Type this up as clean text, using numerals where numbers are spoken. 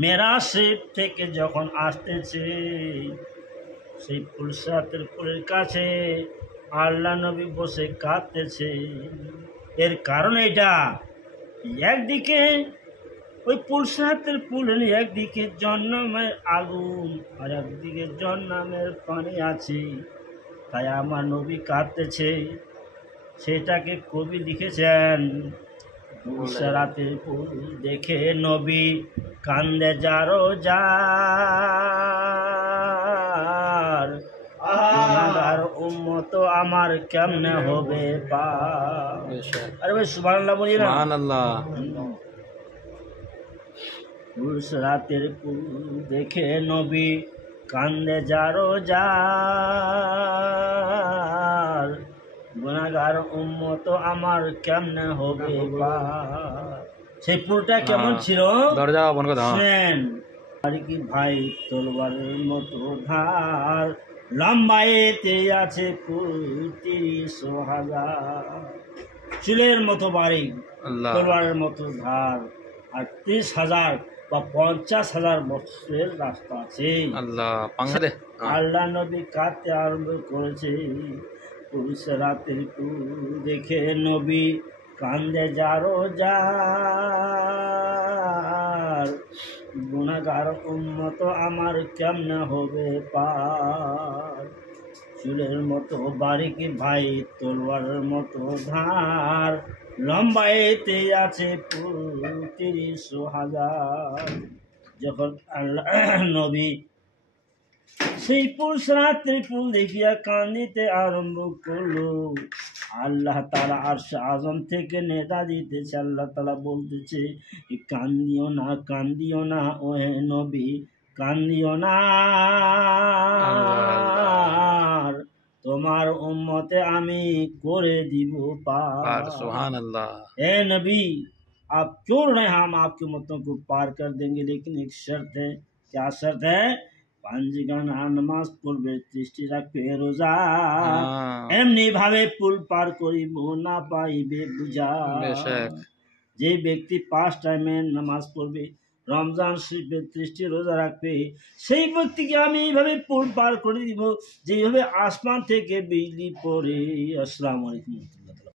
মেরাজ শরীফ থেকে যখন আসতেছে সেই পুলসাতের পুলের কাছে আল্লাহ নবী বসে কাঁদতেছে। এর কারণ এটা, একদিকে ওই পুলসাতের পুলের একদিকে জাহান্নামের আগুন আর একদিকে জাহান্নামের পানি আছে, তাই আমার নবী কাঁদতেছে। সেটাকে কবি লিখেছেন, পুলসাতের পুল দেখে নবী কান্দে যারো যার, গুনাহগার উম্মত আমার কেমনে হবে পার। আরে ভাই সুবহানাল্লাহ বলি না, সুবহানাল্লাহ। পুলসাতের পুল দেখে নবী কান্দে যারো যার, গুনাহগার উম্মত আমার কেমনে হবে পার। সেই পুলটা কেমন ছিল দরজা বন্ধ করে দাও। শুনেন, আর কি ভাই তলোয়ারের মতো ধার, লম্বায়েতে আছে পুল ৩০,০০০। চুলের মতো বাড়ি, আল্লাহ তলোয়ারের মতো ধার, আর ৩০,০০০ বা ৫০,০০০ বছরের রাস্তা আছে। আল্লাহ পাঙ্গা দে। আল্লাহ নবী কাঁদতে আরম্ভ করেছে। পুলসাতের পুল দেখে নবী কান্দে যারো যার, গুনাহগার উম্মত আমার কেমনে হবে পার। চুলের মতো বারিক ভাই তলোয়ারের মতো ধার, লম্বাইতে আছে পুল ৩০,০০০। যখন আল্লাহ নবী সেই পুলসাতের পুল দেখিয়া কান্দিতে আরম্ভ করলো, আল্লাহ তাআলা আরশে আযম থেকে নেদা দিতেছে। আল্লাহ তাআলা বলতেছে, কান্দিও না, কান্দিও না ওহে নবী, কান্দিও না, তোমার উম্মতে আমি করে দিব পার। सुभानअल्लाह। ए नबी, आप क्यों रहे, हम आपके उम्मतों को पार कर देंगे, लेकिन एक शर्त है। क्या शर्त है? ৫ গানা নামাজ পড়বে, ৩০টি রাখবে রোজা, এমনি ভাবে পুল পার করিব না পাইবে বুঝা। যে ব্যক্তি ৫ টাইমে নামাজ পড়বে, রমজান শরীফে ৩০টি রোজা রাখবে, সেই ব্যক্তিকে আমি এইভাবে পুল পার করে দিব যেভাবে আসমান থেকে বিজলি পড়ে। আসসালামু আলাইকুম।